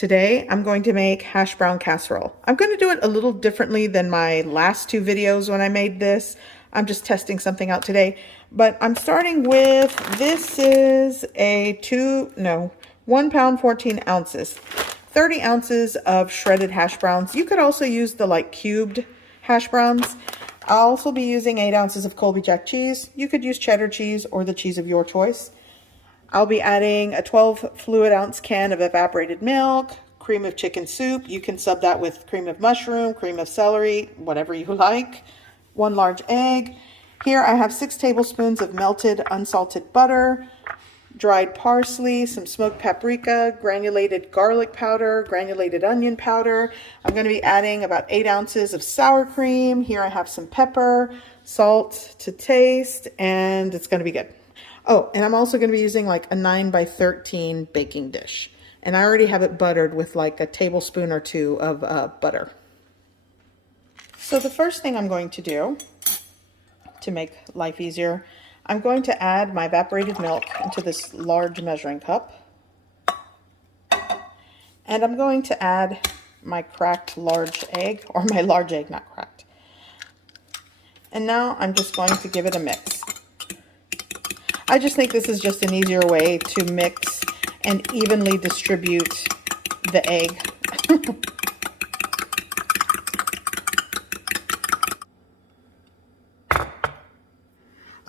Today, I'm going to make hash brown casserole. I'm going to do it a little differently than my last two videos when I made this. I'm just testing something out today. But I'm starting with, this is a 1 pound, 14 ounces. 30 ounces of shredded hash browns. You could also use the cubed hash browns. I'll also be using 8 ounces of Colby Jack cheese. You could use cheddar cheese or the cheese of your choice. I'll be adding a 12 fluid ounce can of evaporated milk, cream of chicken soup. You can sub that with cream of mushroom, cream of celery, whatever you like. 1 large egg. Here I have 6 tablespoons of melted unsalted butter, dried parsley, some smoked paprika, granulated garlic powder, granulated onion powder. I'm going to be adding about 8 ounces of sour cream. Here I have some pepper, salt to taste, and it's going to be good. Oh, and I'm also going to be using a 9 by 13 baking dish. And I already have it buttered with a tablespoon or 2 of butter. So the first thing I'm going to do to make life easier, I'm going to add my evaporated milk into this large measuring cup. And I'm going to add my cracked large egg, or my large egg, not cracked. And now I'm just going to give it a mix. I just think this is just an easier way to mix and evenly distribute the egg.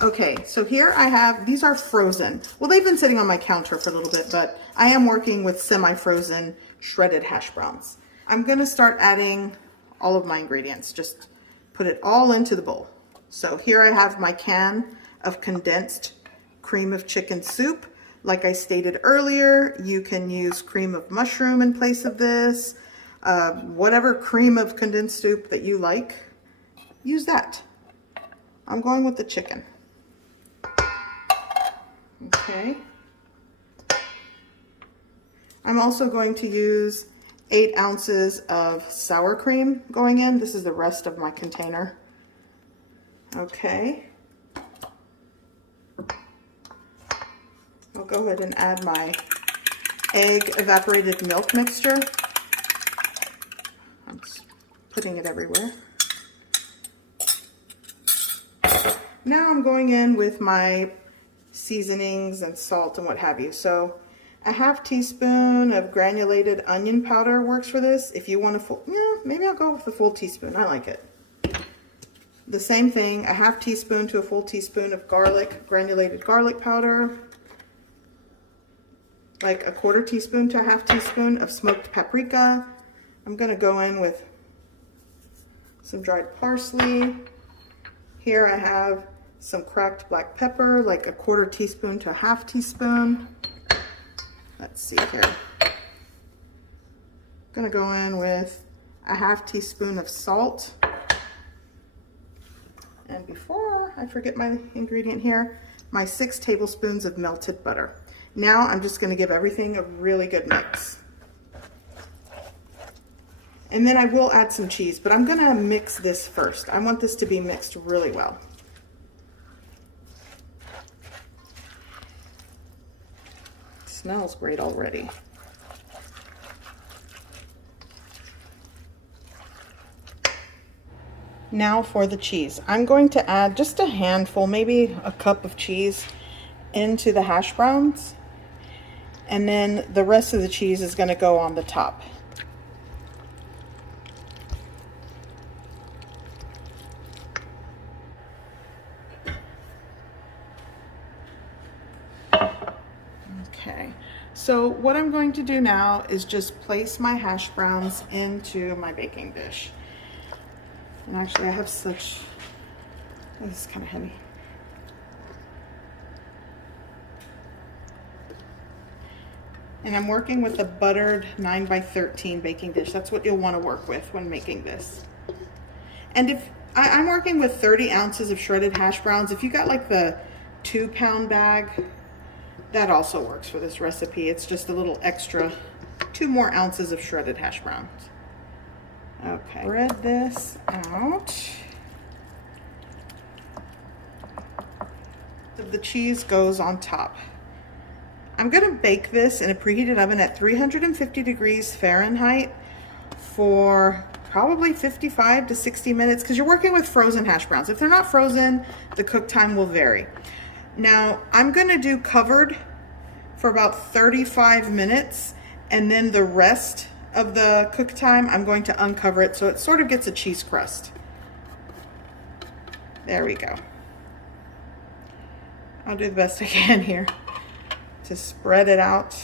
Okay, so here I have, these are frozen. Well, they've been sitting on my counter for a little bit, but I am working with semi-frozen shredded hash browns. I'm gonna start adding all of my ingredients, just put it all into the bowl. So here I have my can of condensed cream of chicken soup. Like I stated earlier, you can use cream of mushroom in place of this. Whatever cream of condensed soup that you like, use that. I'm going with the chicken. Okay. I'm also going to use 8 ounces of sour cream going in. This is the rest of my container. Okay. I'll go ahead and add my egg evaporated milk mixture. I'm just putting it everywhere. Now I'm going in with my seasonings and salt and what have you. So a half teaspoon of granulated onion powder works for this. If you want a full, maybe I'll go with the full teaspoon. I like it. The same thing, a half teaspoon to a full teaspoon of granulated garlic powder. Like a 1/4 teaspoon to a half teaspoon of smoked paprika. I'm going to go in with some dried parsley. Here I have some cracked black pepper, like a 1/4 teaspoon to a half teaspoon. Let's see here. I'm going to go in with a half teaspoon of salt. And before I forget my ingredient here, my 6 tablespoons of melted butter. Now I'm just going to give everything a really good mix. And then I will add some cheese, but I'm going to mix this first. I want this to be mixed really well. It smells great already. Now for the cheese. I'm going to add just a handful, maybe a cup of cheese into the hash browns. And then the rest of the cheese is going to go on the top. Okay, so what I'm going to do now is just place my hash browns into my baking dish. And actually I have this is kind of heavy. And I'm working with a buttered 9 by 13 baking dish. That's what you'll want to work with when making this. And if I'm working with 30 ounces of shredded hash browns, if you got the 2 pound bag, that also works for this recipe. It's just a little extra, 2 more ounces of shredded hash browns. Okay, spread this out. The cheese goes on top. I'm going to bake this in a preheated oven at 350 degrees Fahrenheit for probably 55 to 60 minutes because you're working with frozen hash browns. If they're not frozen, the cook time will vary. Now, I'm going to do covered for about 35 minutes, and then the rest of the cook time, I'm going to uncover it so it sort of gets a cheese crust. There we go. I'll do the best I can here to spread it out.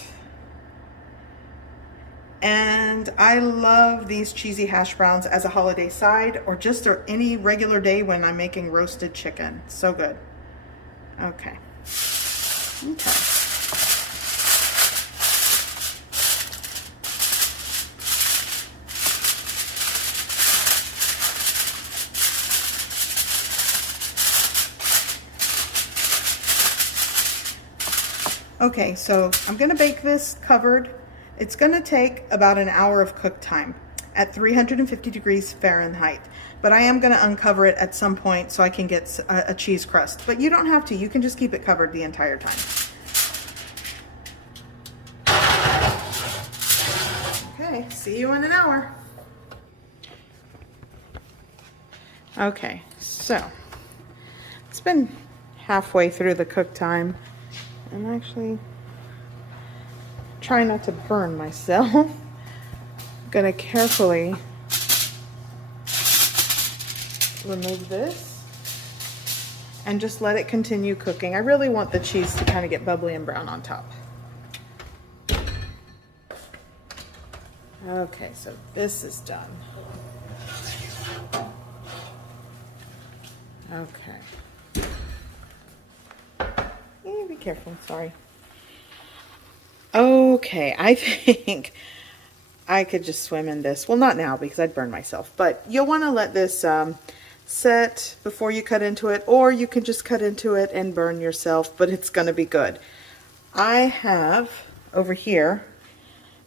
And I love these cheesy hash browns as a holiday side or just any regular day when I'm making roasted chicken. So good. Okay. Okay. Okay, so I'm going to bake this covered. It's going to take about an hour of cook time at 350 degrees Fahrenheit. But I am going to uncover it at some point so I can get a cheese crust. But you don't have to. You can just keep it covered the entire time. Okay, see you in an hour. Okay, so it's been halfway through the cook time. I'm actually trying not to burn myself. I'm gonna carefully remove this and just let it continue cooking. I really want the cheese to kind of get bubbly and brown on top. Okay, so this is done. Okay. Be careful, sorry. Okay, I think I could just swim in this. Well, not now because I'd burn myself, but you'll want to let this set before you cut into it, or you can just cut into it and burn yourself, but it's going to be good. I have over here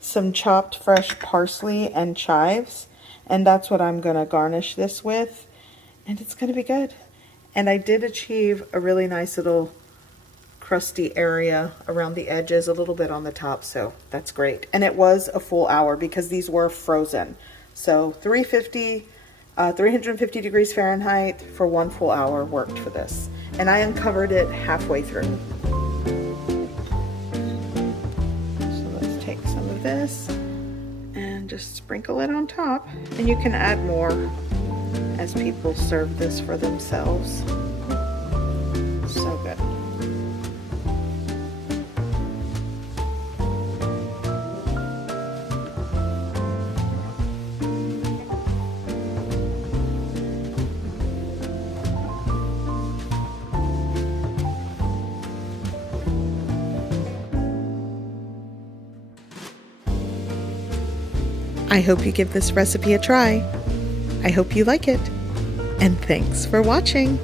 some chopped fresh parsley and chives, and that's what I'm going to garnish this with, and it's going to be good. And I did achieve a really nice little crusty area around the edges, a little bit on the top, so that's great. And it was a full hour because these were frozen. So 350 degrees Fahrenheit for 1 full hour worked for this. And I uncovered it halfway through. So let's take some of this and just sprinkle it on top. And you can add more as people serve this for themselves. So good. I hope you give this recipe a try. I hope you like it. And thanks for watching.